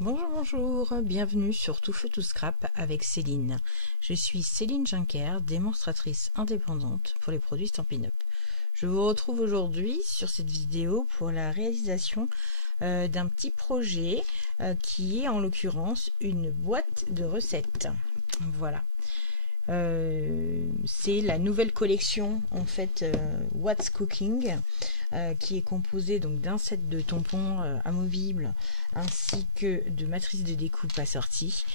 Bonjour, bonjour, bienvenue sur Tout Feu Tout Scrap avec Céline. Je suis Céline Juncker, démonstratrice indépendante pour les produits Stampin' Up. Je vous retrouve aujourd'hui sur cette vidéo pour la réalisation d'un petit projet qui est en l'occurrence une boîte de recettes. Voilà. C'est la nouvelle collection en fait What's Cooking qui est composée donc d'un set de tampons amovibles ainsi que de matrices de découpe assorties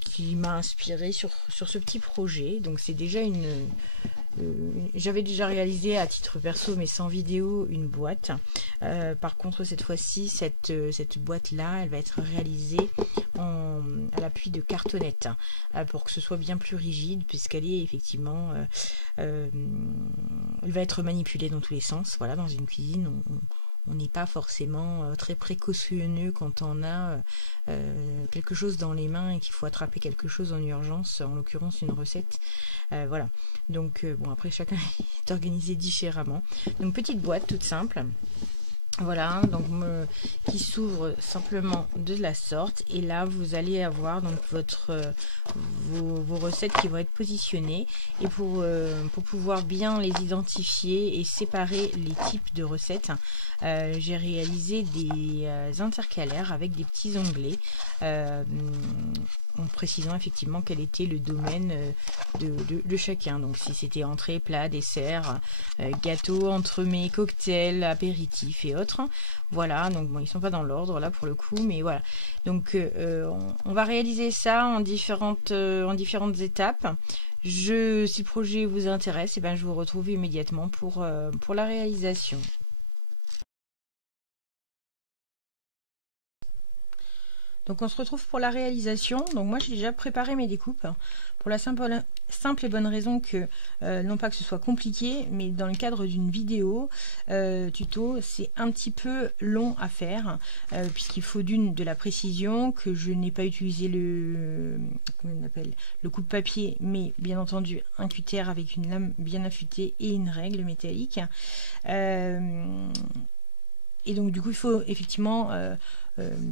qui m'a inspiré sur ce petit projet. Donc c'est déjà j'avais déjà réalisé à titre perso mais sans vidéo une boîte. Par contre cette fois-ci cette boîte là elle va être réalisée à l'appui de cartonnettes pour que ce soit bien plus rigide puisqu'elle est effectivement elle va être manipulée dans tous les sens. Voilà, dans une cuisine on n'est pas forcément très précautionneux quand on a quelque chose dans les mains et qu'il faut attraper quelque chose en urgence, en l'occurrence une recette. Voilà, donc bon, après chacun est organisé différemment. Donc petite boîte toute simple. Voilà, donc qui s'ouvre simplement de la sorte, et là vous allez avoir donc vos recettes qui vont être positionnées, et pour pouvoir bien les identifier et séparer les types de recettes, j'ai réalisé des intercalaires avec des petits onglets en précisant effectivement quel était le domaine de chacun. Donc si c'était entrée, plat, dessert, gâteau, entremets, cocktail, apéritif et autres. Voilà, donc bon, ils sont pas dans l'ordre là pour le coup, mais voilà. Donc on va réaliser ça en différentes étapes. Si le projet vous intéresse, et ben, je vous retrouve immédiatement pour la réalisation. Donc on se retrouve pour la réalisation. Donc moi j'ai déjà préparé mes découpes pour la simple et bonne raison que non pas que ce soit compliqué, mais dans le cadre d'une vidéo tuto c'est un petit peu long à faire puisqu'il faut de la précision, que je n'ai pas utilisé le coupe-papier, mais bien entendu un cutter avec une lame bien affûtée et une règle métallique. Et donc du coup il faut effectivement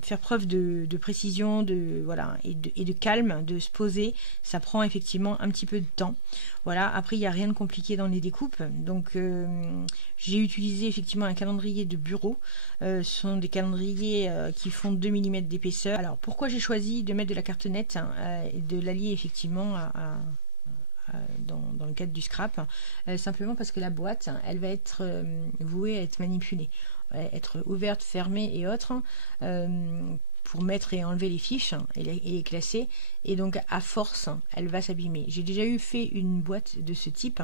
faire preuve de précision, voilà, et de calme, de se poser. Ça prend effectivement un petit peu de temps. Voilà, après il n'y a rien de compliqué dans les découpes. Donc j'ai utilisé effectivement un calendrier de bureau. Ce sont des calendriers qui font 2 mm d'épaisseur. Alors pourquoi j'ai choisi de mettre de la cartonnette et de l'allier effectivement dans le cadre du scrap, simplement parce que la boîte elle va être vouée à être manipulée, être ouverte, fermée et autres, pour mettre et enlever les fiches et les classer, et donc à force elle va s'abîmer. J'ai déjà fait une boîte de ce type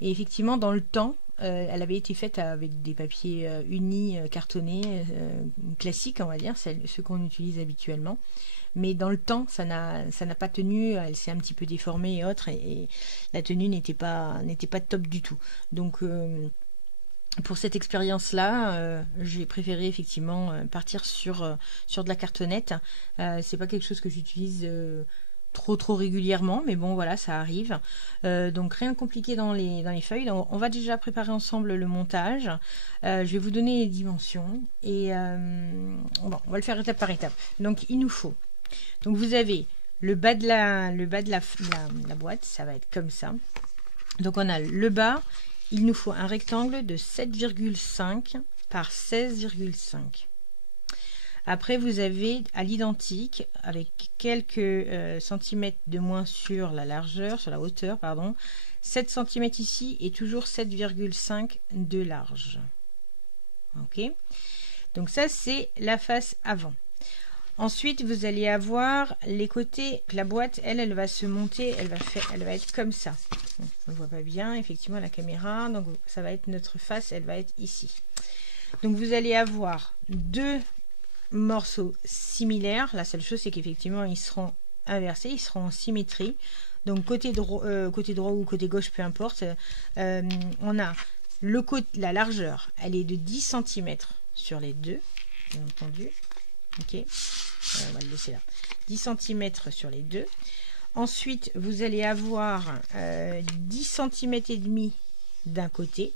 et effectivement dans le temps elle avait été faite avec des papiers unis cartonnés classiques, on va dire, ceux qu'on utilise habituellement. Mais dans le temps, ça n'a pas tenu, elle s'est un petit peu déformée et autres, et la tenue n'était pas top du tout. Donc pour cette expérience-là, j'ai préféré effectivement partir sur de la cartonnette. C'est pas quelque chose que j'utilise trop régulièrement, mais bon voilà, ça arrive. Donc rien de compliqué dans les feuilles. Donc, on va déjà préparer ensemble le montage. Je vais vous donner les dimensions et bon, on va le faire étape par étape. Donc il nous faut, donc vous avez le bas de la boîte, ça va être comme ça. Donc on a le bas, il nous faut un rectangle de 7,5 par 16,5. Après vous avez à l'identique, avec quelques centimètres de moins sur la largeur, sur la hauteur, pardon, 7 cm ici et toujours 7,5 de large. Ok, donc ça c'est la face avant. Ensuite vous allez avoir les côtés. La boîte elle va se monter, elle va être comme ça. On ne voit pas bien effectivement la caméra, donc ça va être notre face, elle va être ici. Donc vous allez avoir deux morceaux similaires. La seule chose c'est qu'effectivement ils seront inversés, ils seront en symétrie. Donc côté droit ou côté gauche, peu importe. On a la largeur, elle est de 10 cm sur les deux, bien entendu. Ok, on va le laisser là. 10 cm sur les deux. Ensuite, vous allez avoir 10 cm et demi d'un côté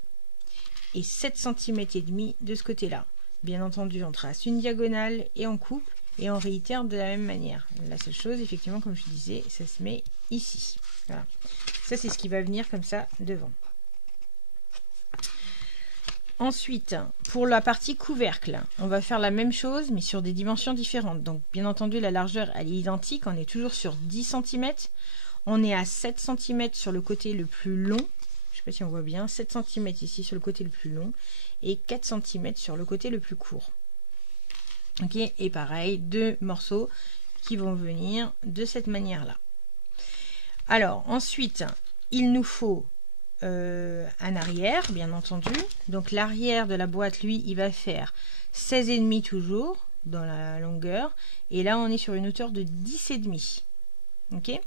et 7 cm et demi de ce côté-là. Bien entendu, on trace une diagonale et on coupe et on réitère de la même manière. La seule chose, effectivement, comme je disais, ça se met ici. Voilà. Ça, c'est ce qui va venir comme ça devant. Ensuite, pour la partie couvercle, on va faire la même chose, mais sur des dimensions différentes. Donc, bien entendu, la largeur, elle est identique. On est toujours sur 10 cm. On est à 7 cm sur le côté le plus long. Je ne sais pas si on voit bien. 7 cm ici sur le côté le plus long. Et 4 cm sur le côté le plus court. Ok, et pareil, 2 morceaux qui vont venir de cette manière-là. Alors, ensuite, il nous faut un arrière, bien entendu. Donc l'arrière de la boîte, lui, il va faire 16,5 toujours dans la longueur. Et là, on est sur une hauteur de 10,5. Ok.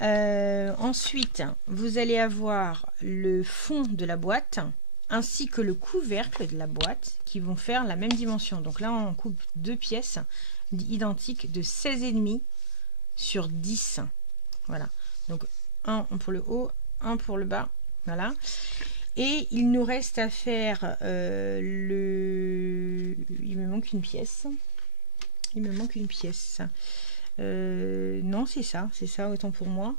Ensuite, vous allez avoir le fond de la boîte ainsi que le couvercle de la boîte qui vont faire la même dimension. Donc là, on coupe deux pièces identiques de 16,5 sur 10. Voilà. Donc un pour le haut, un pour le bas. Voilà. Et il nous reste à faire il me manque une pièce. Il me manque une pièce. Non, c'est ça, autant pour moi.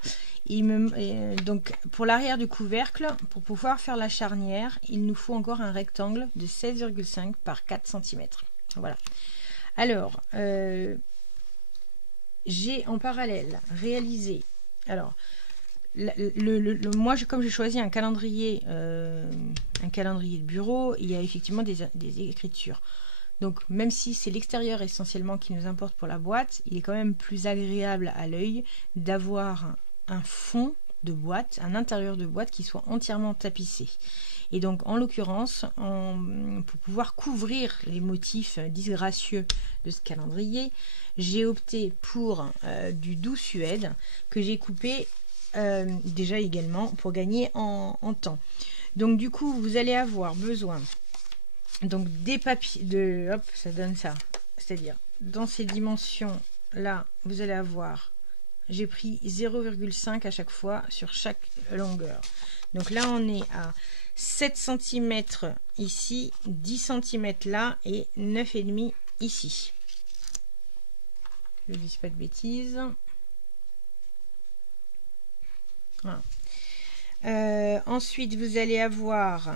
Donc pour l'arrière du couvercle, pour pouvoir faire la charnière, il nous faut encore un rectangle de 16,5 par 4 cm. Voilà. Alors, j'ai en parallèle réalisé. Alors, moi, comme j'ai choisi un calendrier de bureau, il y a effectivement des écritures. Donc, même si c'est l'extérieur essentiellement qui nous importe pour la boîte, il est quand même plus agréable à l'œil d'avoir un fond de boîte, un intérieur de boîte qui soit entièrement tapissé. Et donc, en l'occurrence, pour pouvoir couvrir les motifs disgracieux de ce calendrier, j'ai opté pour du doux suède que j'ai coupé déjà également pour gagner en temps. Donc, du coup, vous allez avoir besoin donc des papiers, hop, ça donne ça. C'est-à-dire, dans ces dimensions-là, vous allez avoir, j'ai pris 0,5 à chaque fois sur chaque longueur. Donc là, on est à 7 cm ici, 10 cm là et 9,5 ici. Je ne dis pas de bêtises. Voilà. Ensuite, vous allez avoir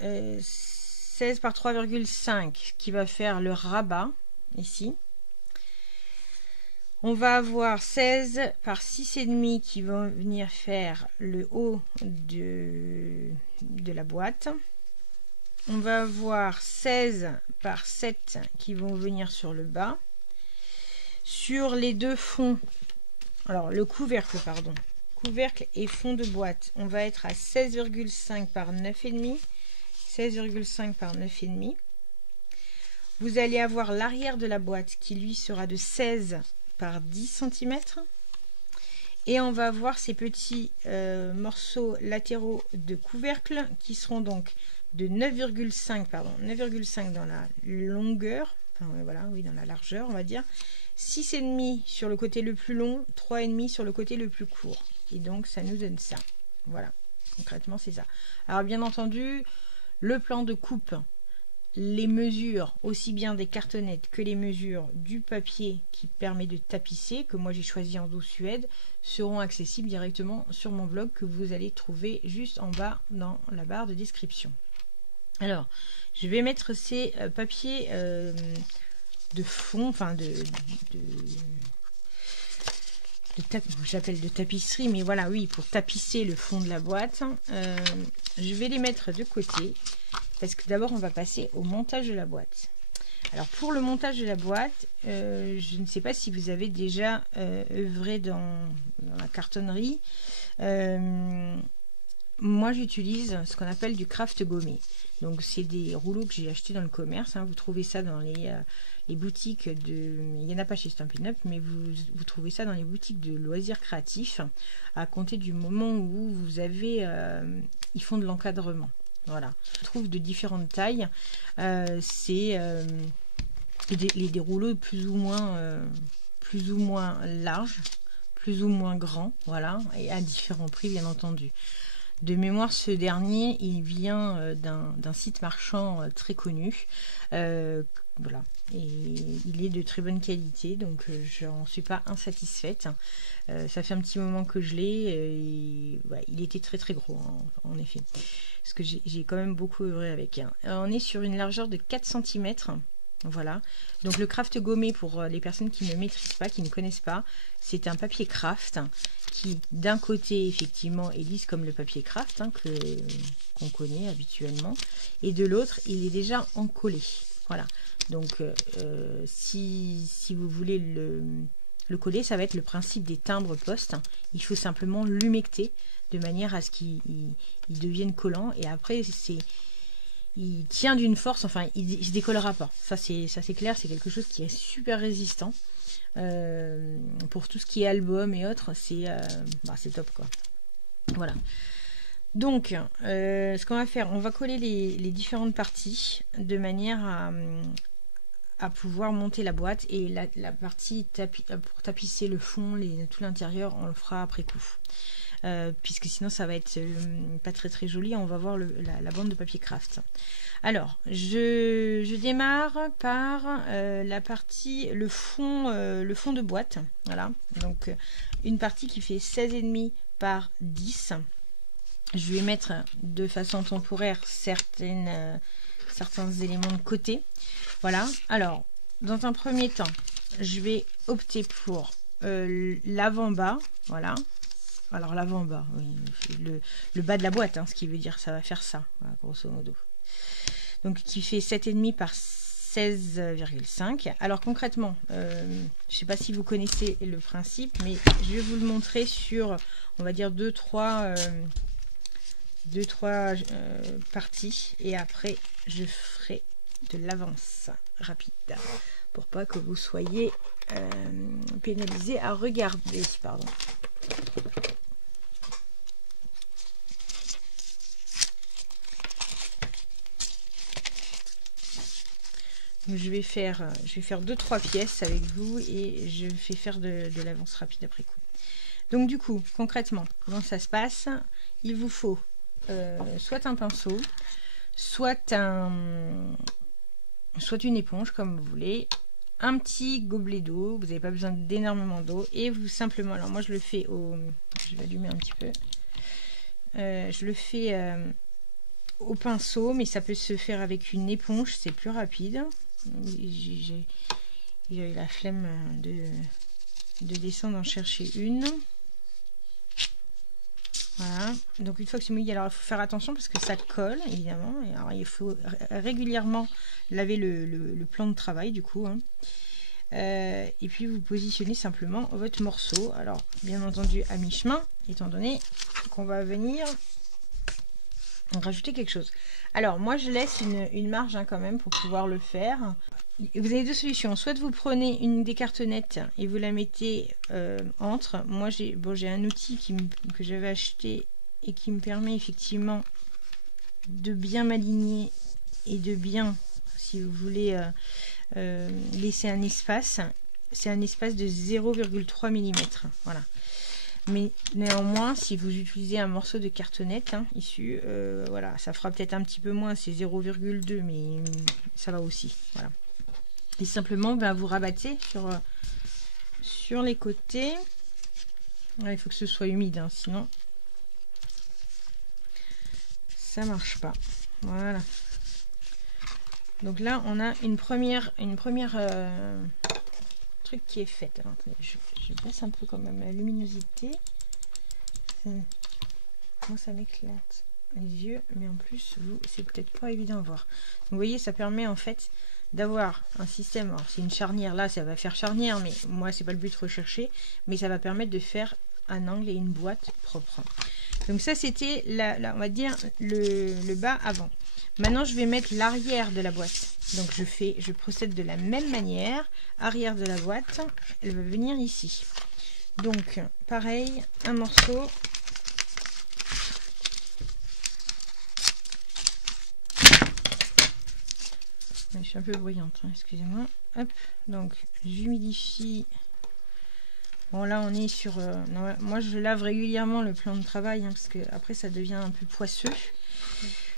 16 par 3,5 qui va faire le rabat ici. On va avoir 16 par 6,5 qui vont venir faire le haut de la boîte. On va avoir 16 par 7 qui vont venir sur le bas. Sur les deux fonds, alors le couvercle, pardon, couvercle et fond de boîte, on va être à 16,5 par 9,5. 16,5 par 9,5. Vous allez avoir l'arrière de la boîte qui lui sera de 16 par 10 cm. Et on va avoir ces petits morceaux latéraux de couvercle qui seront donc de 9,5 dans la longueur, enfin voilà, oui, dans la largeur, on va dire. 6,5 sur le côté le plus long, 3,5 sur le côté le plus court. Et donc ça nous donne ça. Voilà, concrètement c'est ça. Alors bien entendu, le plan de coupe, les mesures aussi bien des cartonnettes que les mesures du papier qui permet de tapisser, que moi j'ai choisi en doux suède, seront accessibles directement sur mon blog que vous allez trouver juste en bas dans la barre de description. Alors, je vais mettre ces papiers de fond, enfin j'appelle de tapisserie, mais voilà, oui, pour tapisser le fond de la boîte. Je vais les mettre de côté parce que d'abord on va passer au montage de la boîte. Alors pour le montage de la boîte, je ne sais pas si vous avez déjà œuvré dans la cartonnerie. Moi j'utilise ce qu'on appelle du craft gommé. Donc c'est des rouleaux que j'ai achetés dans le commerce, hein. Vous trouvez ça dans les boutiques de... Il n'y en a pas chez Stampin' Up, mais vous trouvez ça dans les boutiques de loisirs créatifs à compter du moment où vous avez... ils font de l'encadrement. Voilà. On trouve de différentes tailles. C'est des rouleaux plus ou moins larges, plus ou moins grands. Voilà. Et à différents prix, bien entendu. De mémoire, ce dernier, il vient d'un site marchand très connu Voilà, et il est de très bonne qualité, donc je n'en suis pas insatisfaite. Ça fait un petit moment que je l'ai, et ouais, il était très très gros en effet, parce que j'ai quand même beaucoup œuvré avec. On est sur une largeur de 4 cm. Voilà, donc le craft gommé, pour les personnes qui ne maîtrisent pas, qui ne connaissent pas, c'est un papier craft qui d'un côté effectivement est lisse comme le papier craft qu'on connaît habituellement, et de l'autre il est déjà encollé. Voilà, donc si vous voulez le coller, ça va être le principe des timbres poste. Il faut simplement l'humecter de manière à ce qu'il devienne collant, et après il tient d'une force, enfin il se décollera pas. Ça c'est clair, c'est quelque chose qui est super résistant. Pour tout ce qui est album et autres, c'est top quoi. Voilà. Donc ce qu'on va faire, on va coller les différentes parties de manière à pouvoir monter la boîte, et la partie pour tapisser le fond, tout l'intérieur, on le fera après coup. Puisque sinon ça va être pas très très joli. On va voir la bande de papier craft. Alors je démarre par la partie le fond de boîte. Voilà, donc une partie qui fait 16,5 par 10. Je vais mettre de façon temporaire certains éléments de côté. Voilà, alors dans un premier temps je vais opter pour l'avant-bas. Voilà, alors l'avant-bas, oui, le bas de la boîte, ce qui veut dire ça va faire ça, voilà, grosso modo. Donc qui fait 7,5 par 16,5. Alors concrètement, je ne sais pas si vous connaissez le principe, mais je vais vous le montrer sur, on va dire, 2-3 parties, et après je ferai de l'avance rapide pour pas que vous soyez pénalisé à regarder. Pardon. Donc je vais faire 2-3 pièces avec vous, et je vais faire de l'avance rapide après coup. Donc du coup, concrètement, comment ça se passe? Il vous faut soit un pinceau, soit une éponge, comme vous voulez, un petit gobelet d'eau. Vous n'avez pas besoin d'énormément d'eau, et vous simplement, alors moi je le fais je vais allumer un petit peu, je le fais au pinceau, mais ça peut se faire avec une éponge, c'est plus rapide. J'ai eu la flemme de descendre en chercher une. Voilà, donc une fois que c'est mouillé, alors il faut faire attention parce que ça colle évidemment, et alors il faut régulièrement laver le plan de travail du coup, et puis vous positionnez simplement votre morceau, alors bien entendu à mi-chemin, étant donné qu'on va venir rajouter quelque chose. Alors moi je laisse une marge quand même pour pouvoir le faire. Vous avez deux solutions, soit vous prenez une des cartonnettes et vous la mettez entre. Moi j'ai un outil que j'avais acheté et qui me permet effectivement de bien m'aligner et de bien, si vous voulez, laisser un espace. C'est un espace de 0,3 mm. Voilà. Mais néanmoins, si vous utilisez un morceau de cartonnette issu, voilà, ça fera peut-être un petit peu moins, c'est 0,2, mais ça va aussi. Voilà. Et simplement, vous rabattez sur les côtés. Il faut que ce soit humide, sinon ça marche pas. Voilà. Donc là, on a une première truc qui est faite. Alors, attendez, je baisse un peu quand même la luminosité. Moi, ça m'éclate les yeux, mais en plus, c'est peut-être pas évident à voir. Donc, vous voyez, ça permet en fait d'avoir un système. Alors, c'est une charnière, là, ça va faire charnière, mais moi, c'est pas le but recherché, mais ça va permettre de faire un angle et une boîte propre. Donc ça, c'était on va dire le bas avant. Maintenant, je vais mettre l'arrière de la boîte. Donc je procède de la même manière. Arrière de la boîte, elle va venir ici. Donc pareil, un morceau. Je suis un peu bruyante, excusez-moi. Hop, donc j'humidifie. Bon, là on est sur non, moi je lave régulièrement le plan de travail, parce que après ça devient un peu poisseux.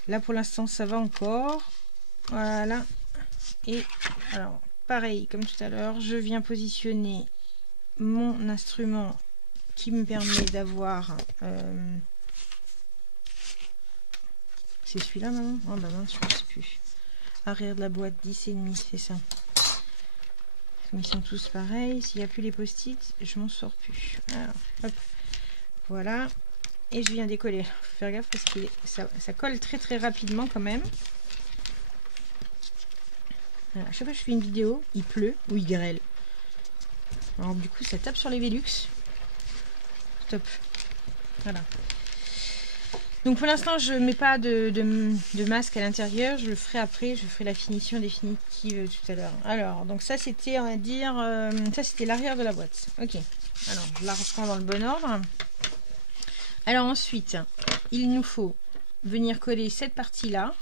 Là pour l'instant ça va encore. Voilà, et Alors, pareil, comme tout à l'heure, je viens positionner mon instrument qui me permet d'avoir... c'est celui-là, maman? Oh bah mince, je ne sais plus. Arrière de la boîte, 10,5, c'est ça. Ils sont tous pareils. S'il n'y a plus les post-it, je m'en sors plus. Alors, hop, voilà. Et je viens décoller. Faut faire gaffe parce que ça colle très très rapidement quand même. Voilà. Chaque fois que je fais une vidéo, il pleut ou il grêle. Alors du coup, ça tape sur les Velux. Stop. Voilà. Donc pour l'instant, je mets pas de masque à l'intérieur. Je le ferai après. Je ferai la finition définitive tout à l'heure. Alors, donc ça c'était, on va dire, ça c'était l'arrière de la boîte. Ok. Alors, je la reprends dans le bon ordre. Alors ensuite, il nous faut venir coller cette partie-là.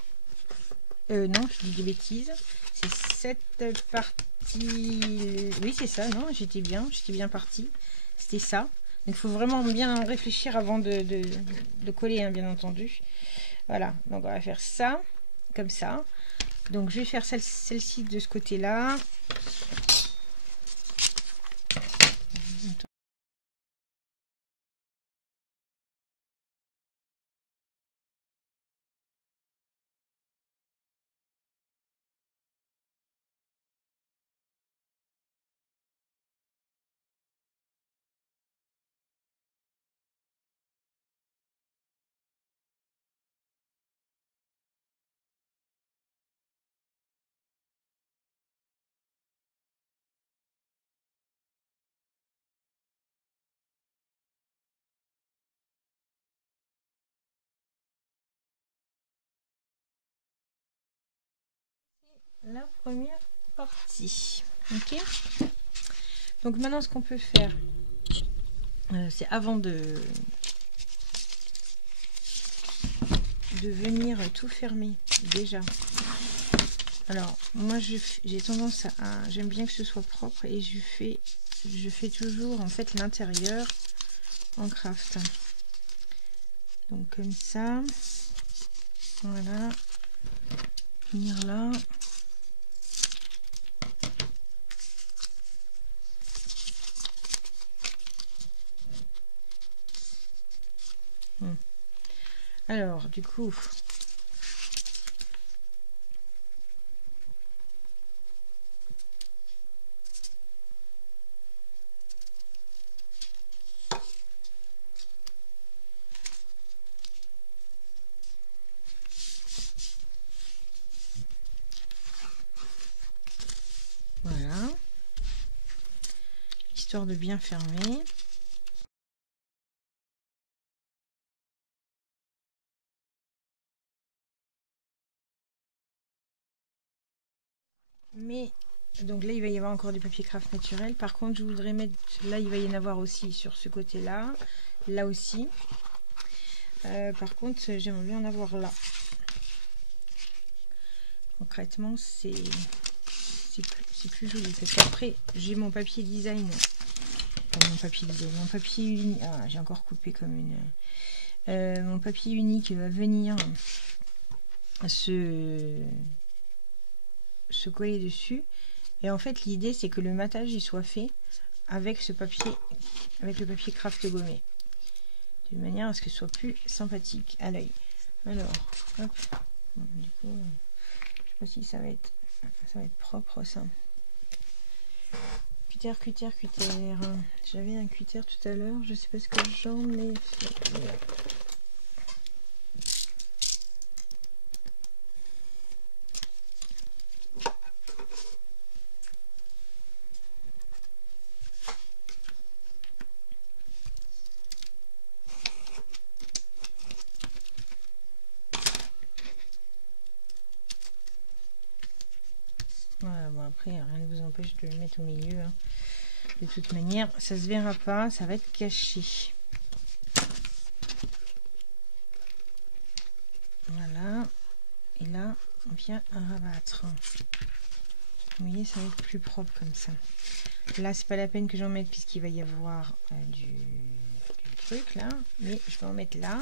Non, je dis des bêtises. C'est cette partie... Oui, c'est ça, non, j'étais bien partie. C'était ça. Donc il faut vraiment bien réfléchir avant de coller, hein, bien entendu. Voilà, donc on va faire ça, comme ça. Donc je vais faire celle-ci de ce côté-là. La première partie. Ok. Donc maintenant, ce qu'on peut faire, c'est avant de venir tout fermer déjà. Alors moi j'ai tendance à j'aime bien que ce soit propre et je fais toujours en fait l'intérieur en craft. Donc comme ça, voilà, venir là. Alors du coup, voilà, histoire de bien fermer. Mais donc là il va y avoir encore du papier craft naturel. Par contre je voudrais mettre là, il va y en avoir aussi sur ce côté là, là aussi. Par contre j'aimerais bien en avoir là. Concrètement c'est plus joli parce qu'après j'ai mon papier design. Enfin, mon papier unique. Ah, j'ai encore coupé comme une. Mon papier unique va venir se coller dessus. Et en fait l'idée c'est que le matage il soit fait avec ce papier, avec le papier craft gommé, de manière à ce que ce soit plus sympathique à l'œil. Alors hop, bon, du coup je sais pas si ça va être propre ça. Cutter. J'avais un cutter tout à l'heure, je sais pas ce que j'en ai fait. Voilà, bon après rien ne vous empêche de le mettre au milieu, hein. De toute manière ça se verra pas, ça va être caché. Voilà, et là on vient rabattre. Vous voyez, ça va être plus propre comme ça. Là c'est pas la peine que j'en mette puisqu'il va y avoir du truc là, mais je vais en mettre là.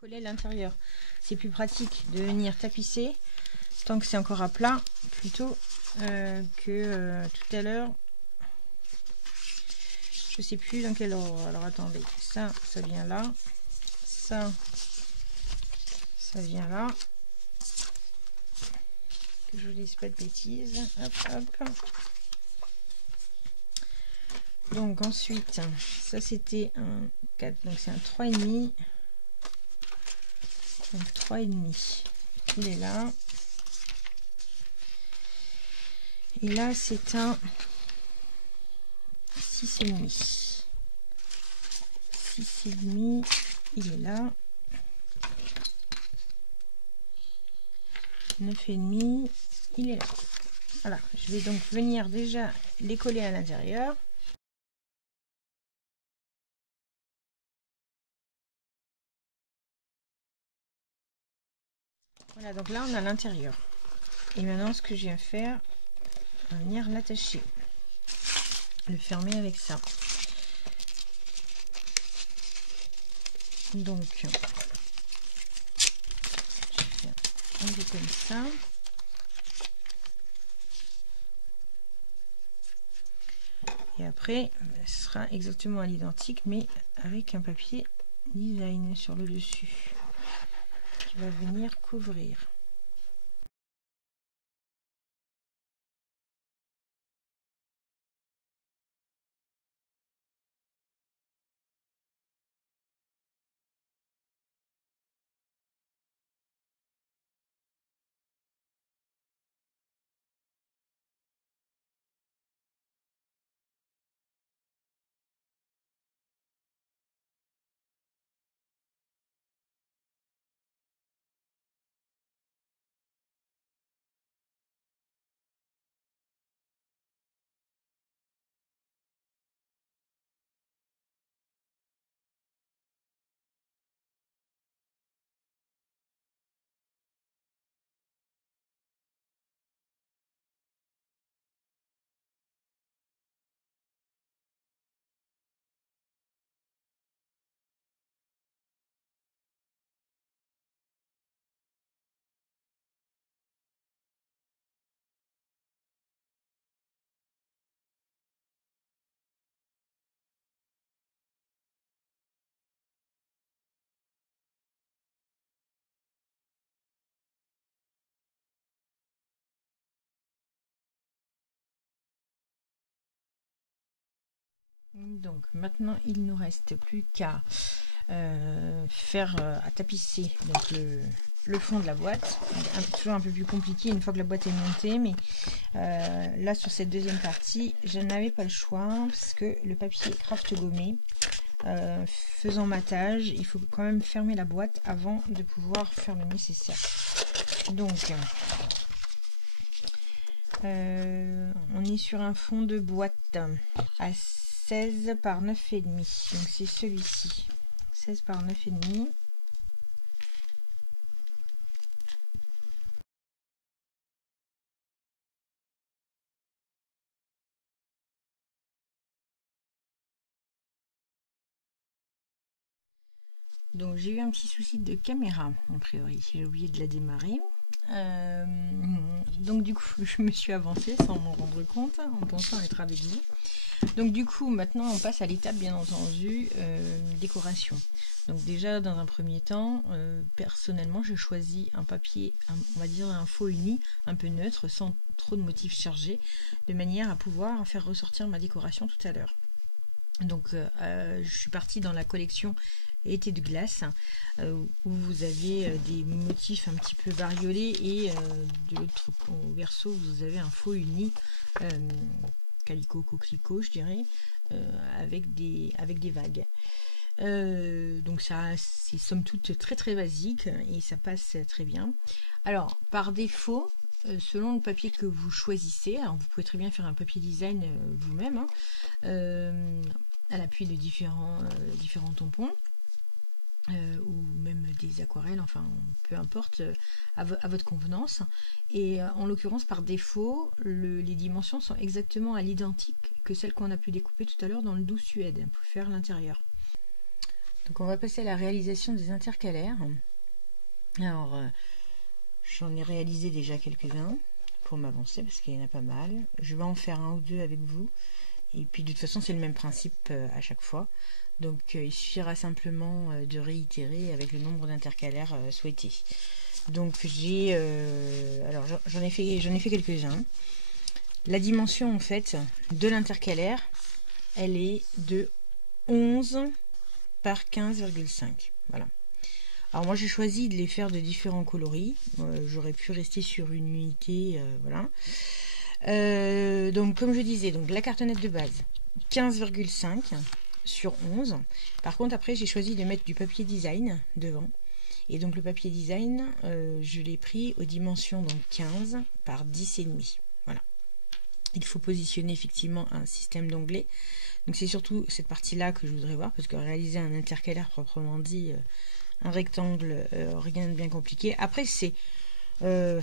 coller l'intérieur. C'est plus pratique de venir tapisser tant que c'est encore à plat plutôt que tout à l'heure. Je sais plus dans quel ordre. Alors attendez, ça vient là, ça vient là. Que je vous dise pas de bêtises. Hop, hop. Donc ensuite, ça c'était un 4, donc c'est un 3,5. Donc 3,5. Il est là. Et là c'est un 6,5. 6,5. Il est là. 9,5. Il est là. Voilà, je vais donc venir déjà les coller à l'intérieur. Voilà, donc là on a l'intérieur. Et maintenant ce que je viens faire, on va venir l'attacher. Le fermer avec ça. Donc, je vais faire un peu comme ça. Et après, ce sera exactement à l'identique, mais avec un papier design sur le dessus qui va venir couvrir. Donc maintenant il ne nous reste plus qu'à à tapisser donc le fond de la boîte. Toujours un peu plus compliqué une fois que la boîte est montée, mais là sur cette deuxième partie je n'avais pas le choix parce que le papier craft gommé faisant matage, il faut quand même fermer la boîte avant de pouvoir faire le nécessaire. Donc on est sur un fond de boîte à 16 par 9,5, donc c'est celui-ci, 16 par 9,5. Donc j'ai eu un petit souci de caméra, a priori, j'ai oublié de la démarrer. Donc du coup je me suis avancée sans m'en rendre compte, en pensant être avec vous. Donc du coup maintenant on passe à l'étape bien entendu décoration. Donc déjà dans un premier temps, personnellement je choisis un papier, on va dire un faux uni, un peu neutre, sans trop de motifs chargés, de manière à pouvoir faire ressortir ma décoration tout à l'heure. Donc je suis partie dans la collection été de glace où vous avez des motifs un petit peu bariolés et de l'autre verso vous avez un faux uni calico coquelicot je dirais avec des vagues. Donc ça c'est somme toute très très basique et ça passe très bien. Alors par défaut, selon le papier que vous choisissez, alors vous pouvez très bien faire un papier design vous-même à l'appui de différents tampons ou même des aquarelles, enfin peu importe, à votre convenance. Et en l'occurrence par défaut les dimensions sont exactement à l'identique que celles qu'on a pu découper tout à l'heure dans le doux suède pour faire l'intérieur. Donc on va passer à la réalisation des intercalaires. Alors j'en ai réalisé déjà quelques-uns pour m'avancer parce qu'il y en a pas mal. Je vais en faire un ou deux avec vous. Et puis de toute façon c'est le même principe à chaque fois. Donc il suffira simplement de réitérer avec le nombre d'intercalaires souhaités. Donc j'ai alors j'en ai fait quelques-uns. La dimension en fait de l'intercalaire, elle est de 11 par 15,5. Voilà. Alors moi j'ai choisi de les faire de différents coloris. J'aurais pu rester sur une unité, voilà. Donc comme je disais, donc la cartonnette de base 15,5 sur 11. Par contre après j'ai choisi de mettre du papier design devant. Et donc le papier design, je l'ai pris aux dimensions donc 15 par 10,5. Voilà. Il faut positionner effectivement un système d'onglets. Donc c'est surtout cette partie-là que je voudrais voir, parce que réaliser un intercalaire proprement dit, un rectangle, rien de bien compliqué. Après c'est, là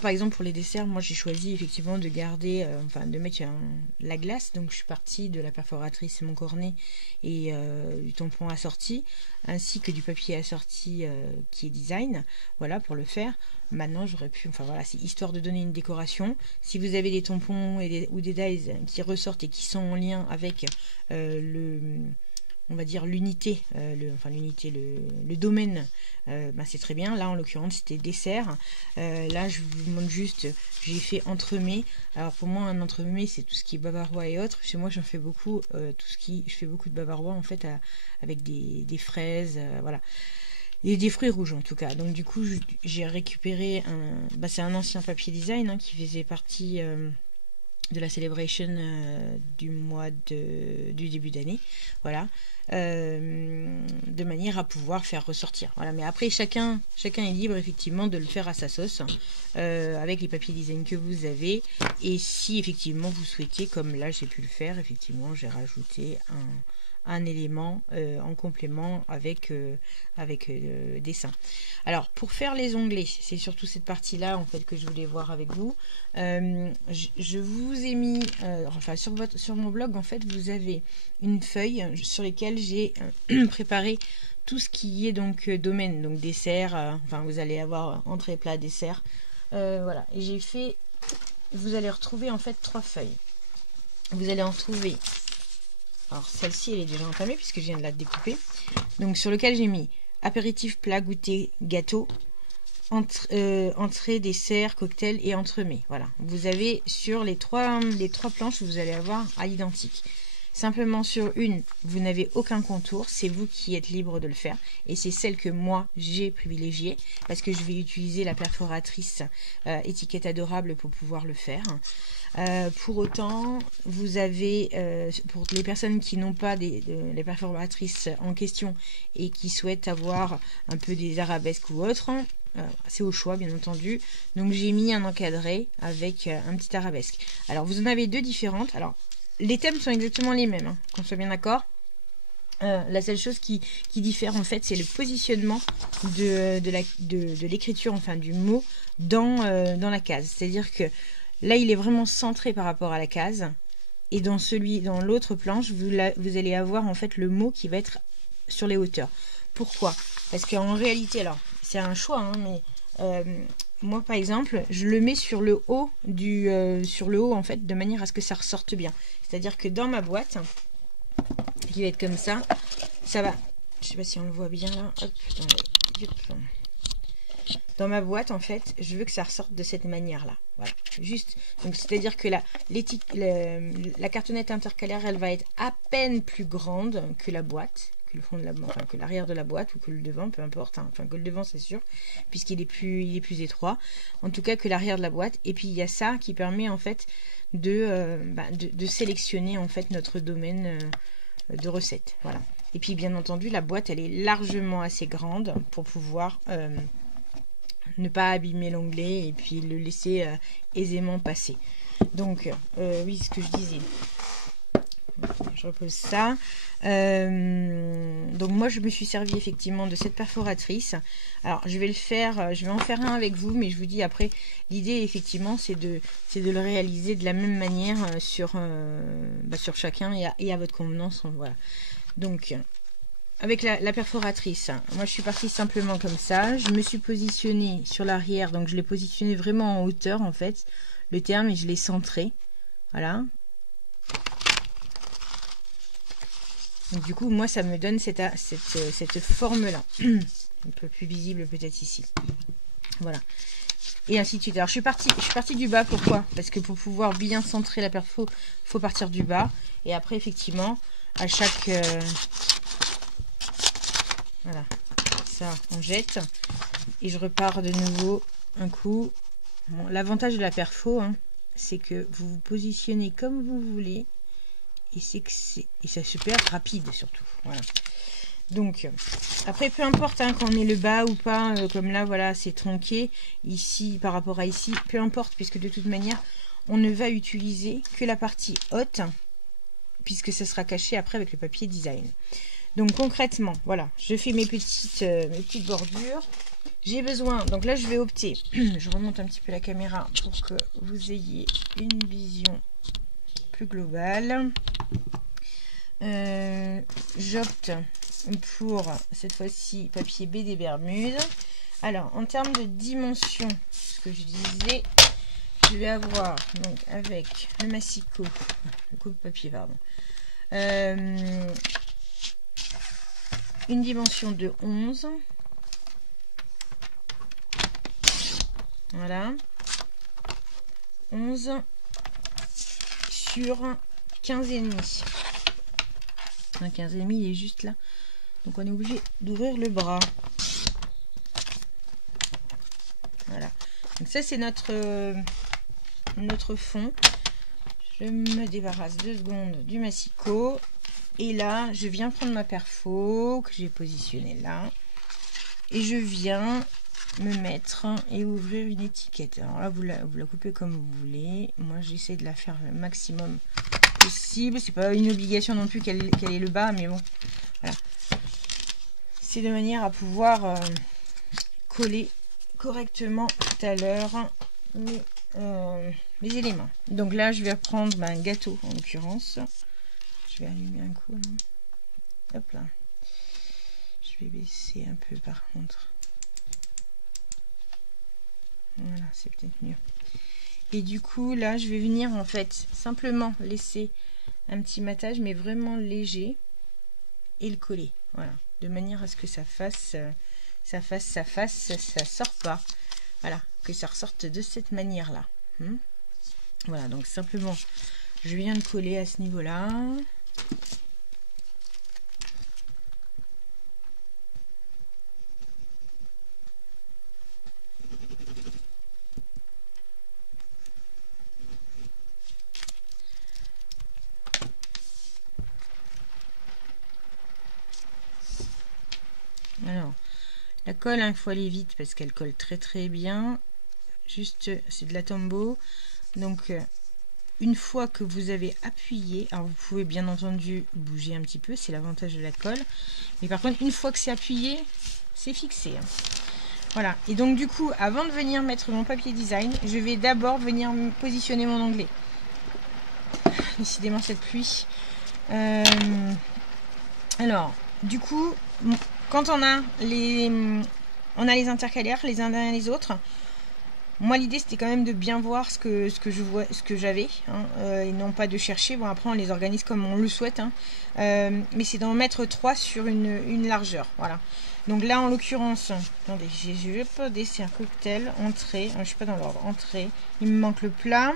par exemple pour les desserts, moi j'ai choisi effectivement de garder, de mettre la glace. Donc je suis partie de la perforatrice Mon Cornet et du tampon assorti, ainsi que du papier assorti qui est design. Voilà pour le faire. Maintenant j'aurais pu, voilà, c'est histoire de donner une décoration. Si vous avez des tampons ou des dies qui ressortent et qui sont en lien avec on va dire l'unité, le domaine, c'est très bien. Là en l'occurrence c'était dessert. Là je vous montre juste, j'ai fait entremets. Alors pour moi un entremets c'est tout ce qui est bavarois et autres. Chez moi j'en fais beaucoup, je fais beaucoup de bavarois en fait avec des fraises, voilà. Et des fruits rouges en tout cas. Donc du coup j'ai récupéré c'est un ancien papier design qui faisait partie de la celebration du mois du début d'année, voilà, de manière à pouvoir faire ressortir. Voilà, mais après chacun est libre effectivement de le faire à sa sauce avec les papiers design que vous avez. Et si effectivement vous souhaitez, comme là j'ai pu le faire, effectivement j'ai rajouté un élément en complément avec dessin. Alors pour faire les onglets, c'est surtout cette partie là en fait que je voulais voir avec vous. Je vous ai mis sur mon blog en fait vous avez une feuille sur laquelle j'ai préparé tout ce qui est donc domaine, donc dessert, vous allez avoir entrée, plat, dessert, voilà. Et j'ai fait, vous allez retrouver en fait 3 feuilles. Vous allez en trouver, alors celle-ci elle est déjà entamée puisque je viens de la découper, donc sur lequel j'ai mis apéritif, plat, goûter, gâteau, entrée, dessert, cocktail et entremets. Voilà, vous avez sur les trois planches, vous allez avoir à l'identique. Simplement sur une, vous n'avez aucun contour, c'est vous qui êtes libre de le faire. Et c'est celle que moi, j'ai privilégiée parce que je vais utiliser la perforatrice étiquette adorable pour pouvoir le faire. Pour autant, vous avez, pour les personnes qui n'ont pas les perforatrices en question et qui souhaitent avoir un peu des arabesques ou autres, c'est au choix bien entendu. Donc j'ai mis un encadré avec un petit arabesque. Alors vous en avez 2 différentes. Alors les thèmes sont exactement les mêmes, qu'on soit bien d'accord. La seule chose qui diffère en fait, c'est le positionnement de l'écriture, du mot dans la case. C'est-à-dire que là, il est vraiment centré par rapport à la case. Et dans l'autre planche, vous allez avoir en fait le mot qui va être sur les hauteurs. Pourquoi? Parce qu'en réalité, alors c'est un choix, mais moi par exemple, je le mets sur le haut en fait, de manière à ce que ça ressorte bien. C'est-à-dire que dans ma boîte, qui va être comme ça, ça va. Je sais pas si on le voit bien là. Hop, dans ma boîte, en fait, je veux que ça ressorte de cette manière-là. Voilà. Juste. Donc, c'est-à-dire que la cartonnette intercalaire, elle va être à peine plus grande que la boîte, que le fond de la boîte, que l'arrière de la boîte ou que le devant, peu importe. Que le devant, c'est sûr, puisqu'il est plus étroit. En tout cas, que l'arrière de la boîte. Et puis, il y a ça qui permet en fait de sélectionner en fait notre domaine de recettes. Voilà. Et puis, bien entendu, la boîte, elle est largement assez grande pour pouvoir ne pas abîmer l'onglet et puis le laisser aisément passer. Donc, oui, ce que je disais. Je repose ça. Donc moi je me suis servi effectivement de cette perforatrice. Alors je vais en faire un avec vous, mais je vous dis après, l'idée effectivement c'est de le réaliser de la même manière sur chacun et à votre convenance. Voilà. Donc avec la perforatrice, moi je suis partie simplement comme ça. Je me suis positionnée sur l'arrière, donc je l'ai positionné vraiment en hauteur en fait, le terme, et je l'ai centré. Voilà. Donc, du coup, moi ça me donne cette forme-là. Un peu plus visible peut-être ici. Voilà. Et ainsi de suite. Alors je suis partie du bas, pourquoi? Parce que pour pouvoir bien centrer la perfo, il faut partir du bas. Et après, effectivement, à chaque... voilà. Ça, on jette. Et je repars de nouveau un coup. Bon, l'avantage de la perfo, hein, c'est que vous vous positionnez comme vous voulez. Et c'est super rapide surtout. Voilà. Donc, après, peu importe hein, quand on est le bas ou pas, comme là, voilà, c'est tronqué ici par rapport à ici, peu importe, puisque de toute manière, on ne va utiliser que la partie haute, puisque ça sera caché après avec le papier design. Donc, concrètement, voilà, je fais mes petites bordures. J'ai besoin, donc là, je vais opter, je remonte un petit peu la caméra pour que vous ayez une vision plus globale. J'opte pour cette fois-ci papier B des Bermudes. Alors en termes de dimension, ce que je disais, je vais avoir donc avec le massicot, le coupe-papier pardon, une dimension de 11. Voilà, 11 sur 15,5. 15,5 il est juste là, donc on est obligé d'ouvrir le bras. Voilà, donc ça c'est notre fond. Je me débarrasse 2 secondes du massicot et là je viens prendre ma perfo que j'ai positionnée là et je viens me mettre et ouvrir une étiquette. Alors là vous la coupez comme vous voulez, moi j'essaie de la faire le maximum possible. C'est pas une obligation non plus qu'elle ait le bas, mais bon, voilà. C'est de manière à pouvoir coller correctement tout à l'heure mes éléments. Donc là, je vais prendre un gâteau en l'occurrence. Je vais allumer un coup. Là. Hop là. Je vais baisser un peu par contre. Voilà, c'est peut-être mieux. Et du coup, là, je vais venir en fait simplement laisser un petit matage, mais vraiment léger, et le coller. Voilà, de manière à ce que ça fasse, ça sort pas. Voilà, que ça ressorte de cette manière-là. Voilà, donc simplement, je viens de coller à ce niveau-là. Alors, la colle, il faut aller vite parce qu'elle colle très très bien. Juste, c'est de la Tombow. Donc, une fois que vous avez appuyé, alors vous pouvez bien entendu bouger un petit peu, c'est l'avantage de la colle. Mais par contre, une fois que c'est appuyé, c'est fixé. Voilà. Et donc, du coup, avant de venir mettre mon papier design, je vais d'abord venir positionner mon onglet. Décidément, cette pluie. Alors, du coup, quand on a les intercalaires les uns derrière les autres, moi l'idée c'était quand même de bien voir ce que j'avais, hein, et non pas de chercher. Bon, après on les organise comme on le souhaite, hein, mais c'est d'en mettre 3 sur une largeur. Voilà. Donc là en l'occurrence, attendez, j'ai pas dessert, cocktail, entrée, je suis pas dans l'ordre, entrée, il me manque le plat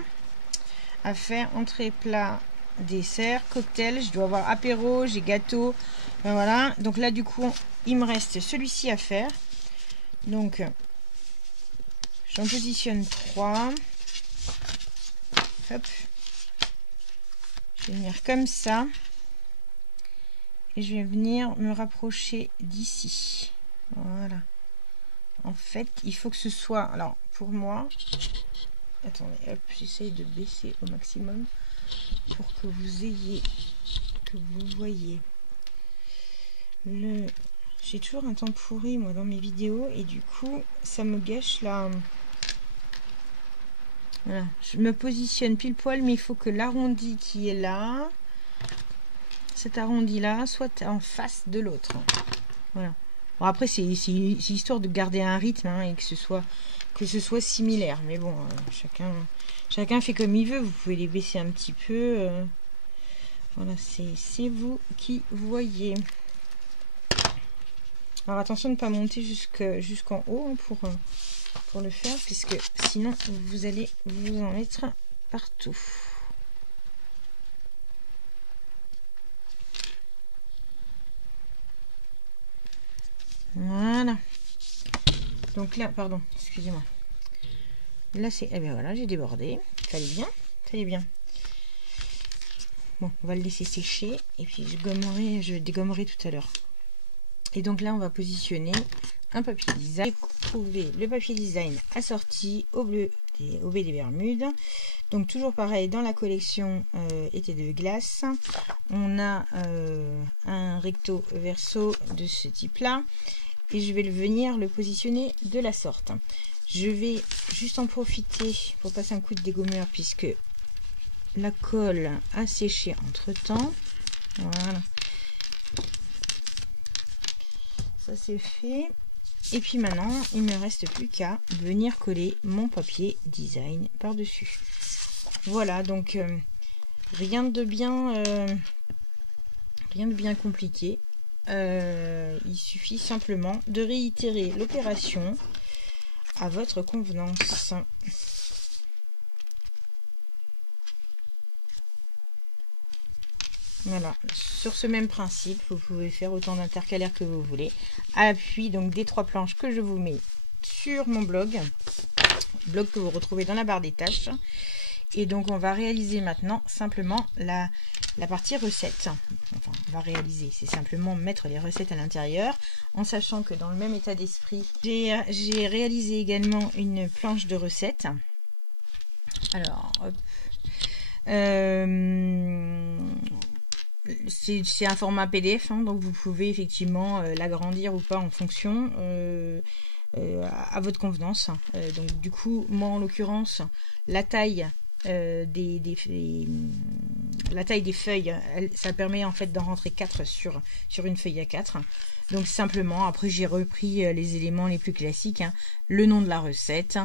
à faire, entrée, plat, dessert, cocktail, je dois avoir apéro, j'ai gâteau, voilà. Donc là du coup il me reste celui-ci à faire, donc j'en positionne 3. Hop, je vais venir comme ça et je vais venir me rapprocher d'ici. Voilà, en fait il faut que ce soit, alors pour moi, attendez, hop, j'essaye de baisser au maximum pour que vous ayez, que vous voyez le... J'ai toujours un temps pourri moi dans mes vidéos et du coup ça me gâche la... Voilà, je me positionne pile poil, mais il faut que l'arrondi qui est là cet arrondi là, soit en face de l'autre. Voilà. Bon, après c'est histoire de garder un rythme hein, et que ce soit similaire. Mais bon, chacun fait comme il veut. Vous pouvez les baisser un petit peu. Voilà, c'est vous qui voyez. Alors attention de ne pas monter jusqu'en haut hein, pour le faire, puisque sinon vous allez vous en mettre partout. Voilà. Donc là, pardon, excusez-moi. Là c'est, eh bien voilà, j'ai débordé. Fallait bien. Bon, on va le laisser sécher et puis je dégommerai tout à l'heure. Et donc là, on va positionner un papier design. Vous trouvez le papier design assorti au bleu au baie des Bermudes. Donc toujours pareil, dans la collection été de glace, on a un recto verso de ce type là. Et je vais venir le positionner de la sorte. Je vais juste en profiter pour passer un coup de dégommeur puisque la colle a séché entre temps. Voilà. Ça c'est fait. Et puis maintenant, il ne me reste plus qu'à venir coller mon papier design par-dessus. Voilà, donc rien de bien compliqué. Il suffit simplement de réitérer l'opération à votre convenance. Voilà, sur ce même principe, vous pouvez faire autant d'intercalaires que vous voulez, à l'appui donc des 3 planches que je vous mets sur mon blog que vous retrouvez dans la barre des tâches. Et donc on va réaliser maintenant simplement la partie recette. Enfin, on va réaliser, c'est simplement mettre les recettes à l'intérieur, en sachant que dans le même état d'esprit, j'ai réalisé également une planche de recettes. Alors, hop. C'est un format PDF, hein, donc vous pouvez effectivement l'agrandir ou pas en fonction à votre convenance. Donc du coup, moi en l'occurrence, la taille des feuilles, ça permet en fait d'en rentrer 4 sur une feuille A4. Donc simplement, après j'ai repris les éléments les plus classiques, hein, le nom de la recette,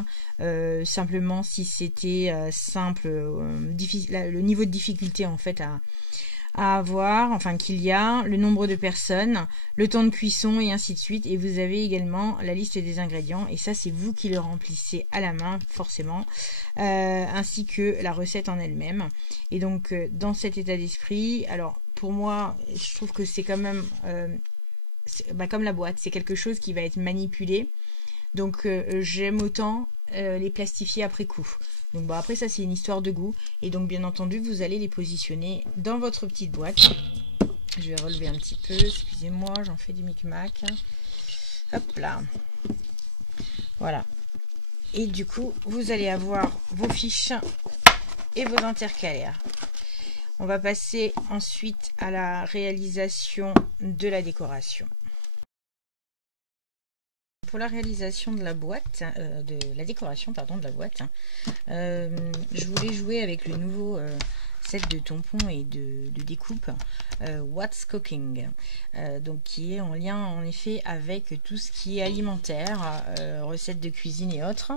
simplement si c'était simple, le niveau de difficulté en fait à avoir, enfin qu'il y a, le nombre de personnes, le temps de cuisson et ainsi de suite. Et vous avez également la liste des ingrédients et ça c'est vous qui le remplissez à la main forcément, ainsi que la recette en elle-même. Et donc dans cet état d'esprit, alors pour moi je trouve que c'est quand même comme la boîte, c'est quelque chose qui va être manipulé. Donc j'aime autant les plastifier après coup. Donc bon, après ça c'est une histoire de goût. Et donc bien entendu vous allez les positionner dans votre petite boîte. Je vais relever un petit peu, excusez-moi, j'en fais du micmac. Hop là. Voilà. Et du coup vous allez avoir vos fiches et vos intercalaires. On va passer ensuite à la réalisation de la décoration. Pour la réalisation de la boîte, de la décoration pardon, de la boîte, je voulais jouer avec le nouveau set de tampons et de découpe What's Cooking, donc qui est en lien en effet avec tout ce qui est alimentaire, recettes de cuisine et autres.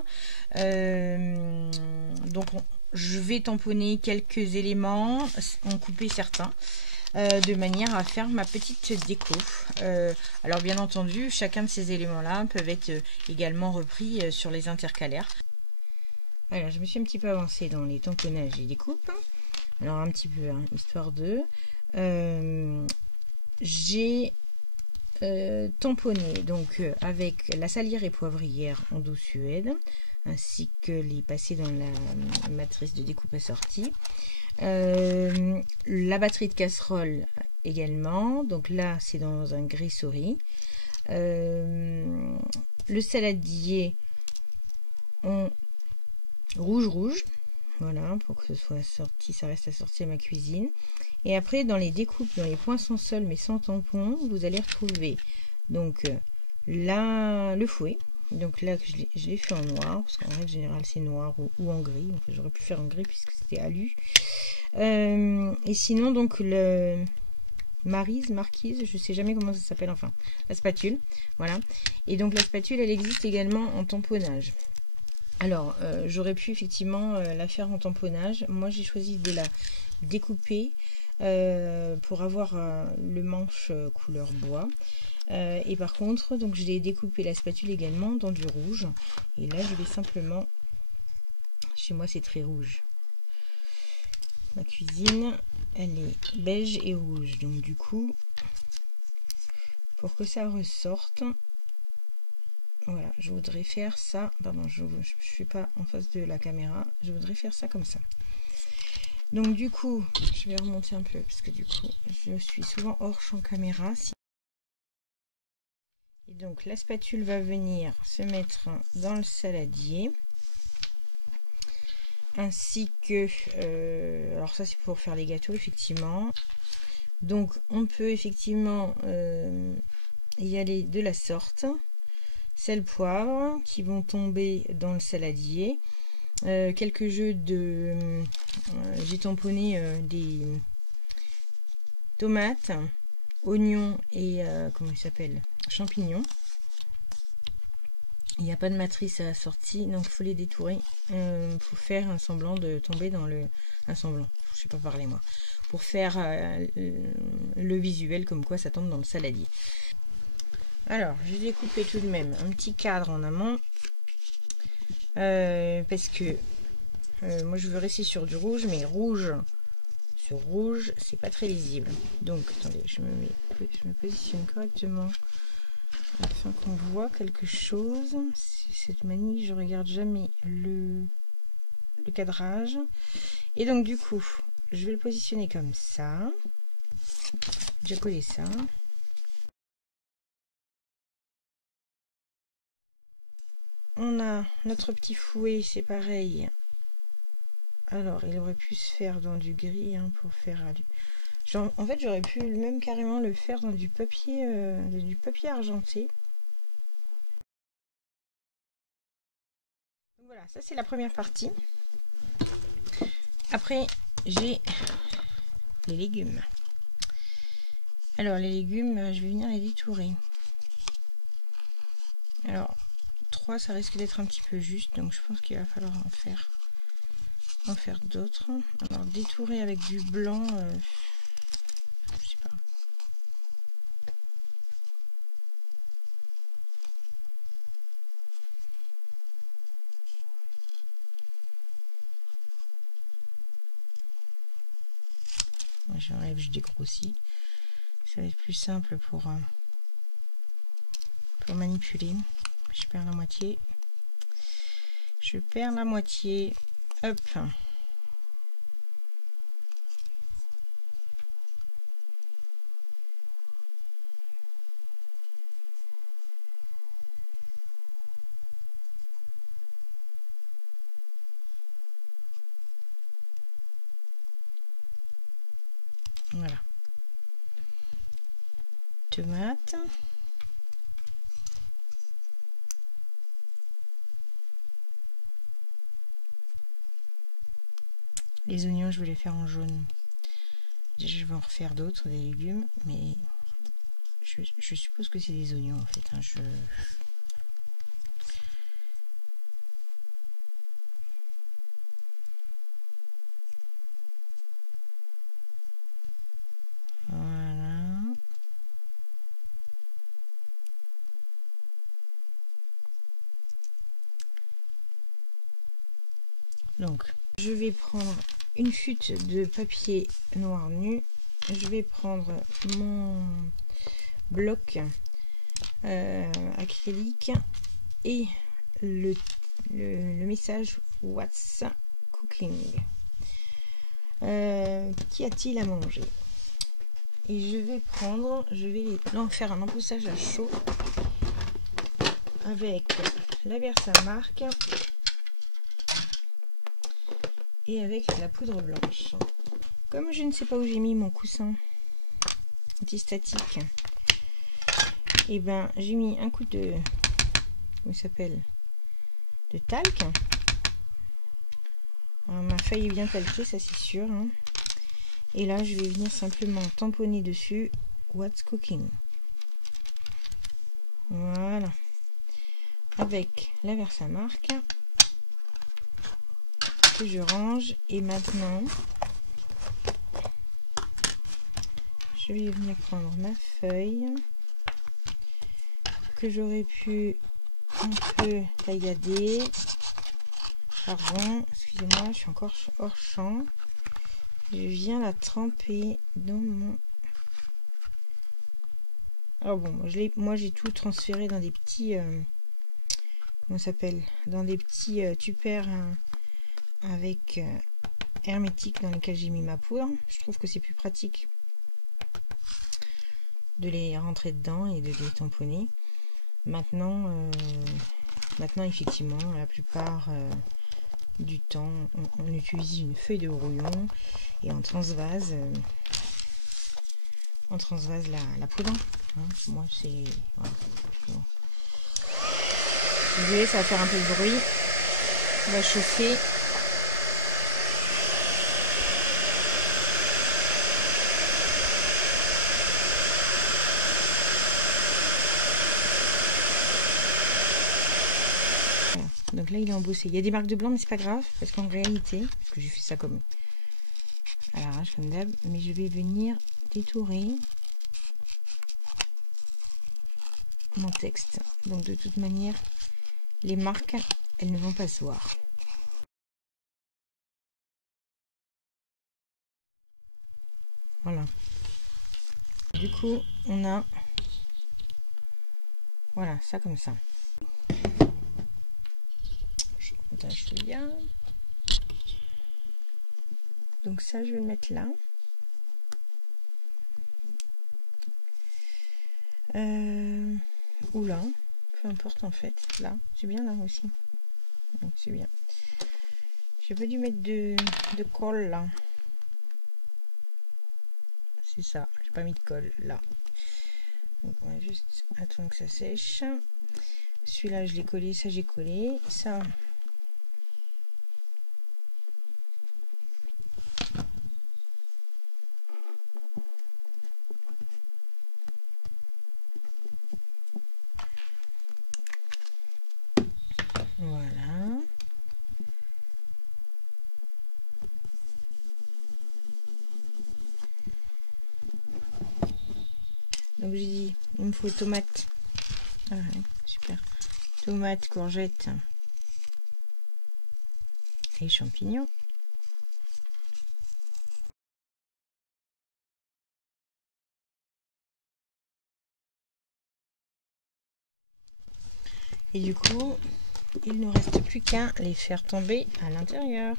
Donc je vais tamponner quelques éléments, en couper certains, de manière à faire ma petite déco. Alors bien entendu, chacun de ces éléments-là peuvent être également repris sur les intercalaires. Alors je me suis un petit peu avancée dans les tamponnages et découpes. Alors un petit peu, hein, histoire de... j'ai tamponné donc avec la salière et poivrière en douce suède, ainsi que les passés dans la matrice de découpe assortie. La batterie de casserole également, donc là c'est dans un gris souris. Le saladier en rouge, voilà, pour que ce soit assorti, ça reste assorti à ma cuisine. Et après dans les découpes, dans les poinçons seuls mais sans tampon, vous allez retrouver donc là le fouet. Donc là je l'ai fait en noir, parce qu'en règle générale c'est noir ou en gris. Enfin, j'aurais pu faire en gris puisque c'était alu. Et sinon donc le marquise, je sais jamais comment ça s'appelle, enfin, la spatule, voilà. Et donc la spatule, elle existe également en tamponnage. Alors, j'aurais pu effectivement la faire en tamponnage. Moi, j'ai choisi de la découper pour avoir le manche couleur bois. Et par contre, donc je l'ai découpé la spatule également dans du rouge. Et là, je vais simplement... Chez moi, c'est très rouge. Ma cuisine, elle est beige et rouge. Donc du coup, pour que ça ressorte... Voilà, je voudrais faire ça. Pardon, je ne suis pas en face de la caméra. Je voudrais faire ça comme ça. Donc du coup, je vais remonter un peu parce que du coup, je suis souvent hors champ caméra. Et donc la spatule va venir se mettre dans le saladier. Ainsi que... alors ça c'est pour faire les gâteaux effectivement. Donc on peut effectivement y aller de la sorte. Sel, poivre qui vont tomber dans le saladier. Quelques jeux de... j'ai tamponné des tomates, oignons et comment il s'appelle, champignons. Il n'y a pas de matrice à la sortie, donc il faut les détourer pour faire un semblant de tomber dans le... Un semblant, je ne sais pas parler moi. Pour faire le visuel comme quoi ça tombe dans le saladier. Alors, je vais découper tout de même un petit cadre en amont. Parce que moi je veux rester sur du rouge, mais rouge sur rouge, c'est pas très lisible. Donc, attendez, je me positionne correctement afin qu'on voit quelque chose. Cette manie, je regarde jamais le cadrage. Et donc, du coup, je vais le positionner comme ça. J'ai déjà collé ça. On a notre petit fouet, c'est pareil. Alors, il aurait pu se faire dans du gris hein, pour faire... En fait, j'aurais pu même carrément le faire dans du papier argenté. Voilà, ça c'est la première partie. Après, j'ai les légumes. Alors, les légumes, je vais venir les détourer. Alors, 3, ça risque d'être un petit peu juste, donc je pense qu'il va falloir en faire d'autres. Alors, détourer avec du blanc, je sais pas. J'enlève, je dégrossis. Ça va être plus simple pour manipuler. Je perds la moitié. Je perds la moitié. Hop. Voilà. Tomate. Les oignons, je vais les faire en jaune. Déjà, je vais en refaire d'autres, des légumes, mais je suppose que c'est des oignons en fait. Hein. Voilà. Donc, je vais prendre une chute de papier noir nu. Je vais prendre mon bloc acrylique et le message What's Cooking. Qu'y a-t-il à manger? Et je vais en faire un empoussage à chaud avec la Versamark et avec la poudre blanche. Comme je ne sais pas où j'ai mis mon coussin anti-statique, et ben j'ai mis un coup de comment il s'appelle, de talc. Alors, ma feuille est bien talquée, ça c'est sûr hein. Et là, je vais venir simplement tamponner dessus What's Cooking. Voilà. Avec la Versamark que je range. Et maintenant, je vais venir prendre ma feuille que j'aurais pu un peu taillader. Pardon, excusez-moi, je suis encore hors champ. Je viens la tremper dans mon... Alors bon, moi j'ai tout transféré dans des petits... comment ça s'appelle? Dans des petits tupperwares avec hermétiques dans lesquels j'ai mis ma poudre. Je trouve que c'est plus pratique de les rentrer dedans et de les tamponner. Maintenant, effectivement, la plupart du temps, on utilise une feuille de brouillon et on transvase la poudre. Hein, moi, c'est... Voilà. Bon. Désolée, ça va faire un peu de bruit. On va chauffer. Donc là il est embossé. Il y a des marques de blanc mais c'est pas grave parce qu'en réalité, parce que j'ai fait ça comme à l'arrache comme d'hab, mais je vais venir détourer mon texte. Donc de toute manière, les marques, elles ne vont pas se voir. Voilà. Du coup, on a voilà ça comme ça. Bien. Donc ça je vais le mettre là. Ou là, peu importe en fait. Là, c'est bien là aussi. C'est bien. J'ai pas dû mettre de colle là. C'est ça, j'ai pas mis de colle là. Donc on va juste attendre que ça sèche. Celui-là je l'ai collé, ça j'ai collé. Ça. Voilà. Donc j'ai dit, il me faut tomates. Ah, ouais, super. Tomates, courgettes et champignons. Et du coup, il ne reste plus qu'à les faire tomber à l'intérieur.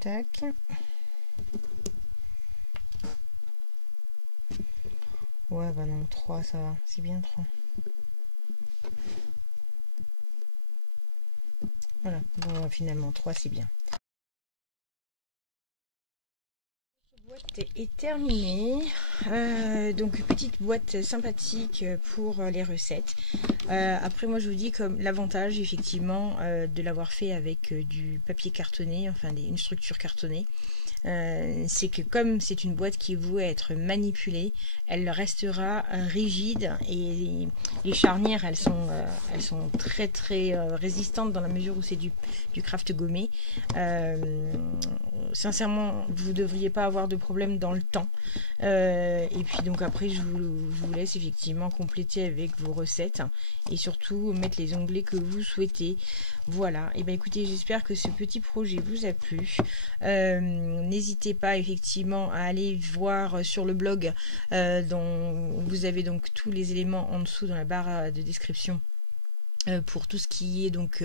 Tac. Ouais, bah non, 3 ça va, c'est bien 3. Voilà, bon, finalement 3 c'est bien. La boîte est terminée. Donc petite boîte sympathique pour les recettes. Après moi je vous dis comme l'avantage effectivement de l'avoir fait avec du papier cartonné, enfin une structure cartonnée. C'est que comme c'est une boîte qui est vouée à être manipulée, elle restera rigide et les charnières elles sont très très résistantes dans la mesure où c'est du craft gommé. Sincèrement vous ne devriez pas avoir de problème dans le temps. Et puis donc après je vous laisse effectivement compléter avec vos recettes et surtout mettre les onglets que vous souhaitez. Voilà, et bien écoutez, j'espère que ce petit projet vous a plu. N'hésitez pas effectivement à aller voir sur le blog dont vous avez donc tous les éléments en dessous dans la barre de description pour tout ce qui est donc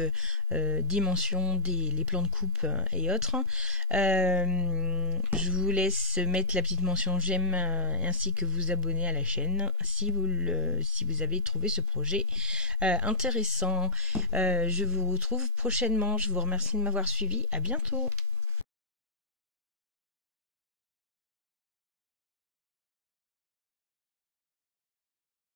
dimension les plans de coupe et autres. Je vous laisse mettre la petite mention j'aime ainsi que vous abonner à la chaîne si vous avez trouvé ce projet intéressant. Je vous retrouve prochainement. Je vous remercie de m'avoir suivi. À bientôt.